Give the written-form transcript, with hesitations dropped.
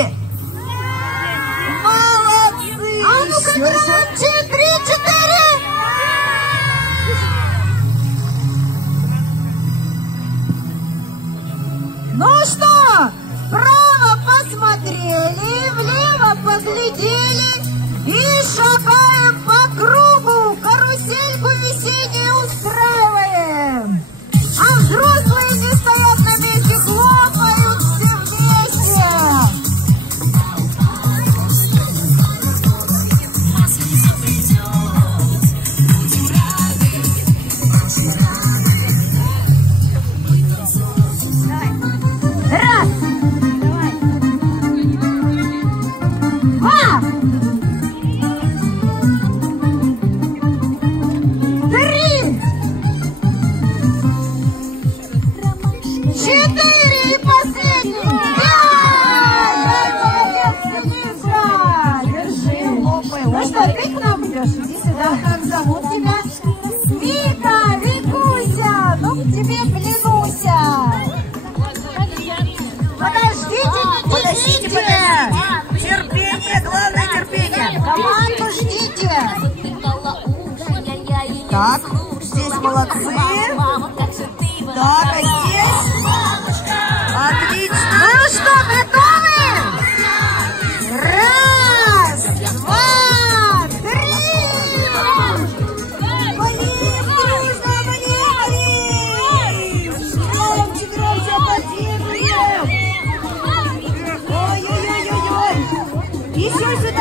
4. Молодцы! А ну-ка, громче! 3, 4. Ну что, вправо посмотрели, влево поглядели и шагаем по кругу, карусельку весеннюю устраиваем. А взрослые не стоят на месте, хлопают все вместе. Раз, два, 3, 4 и последний. 5! Молодец, Филиппа! Держи, лопай. Ну что, ты к нам идешь? Иди сюда. Как зовут тебя? Вика, Викуся! Ну к тебе клянуся! Подождите! Терпение, главное терпение. Команду ждите. Так, здесь молодцы. Так, а здесь. Отлично. Ну что, готовы? Раз, два, 3. Болеем, дружно, болеем. Громче, громче поддерживаем. Ой-ой-ой-ой-ой. Еще сюда.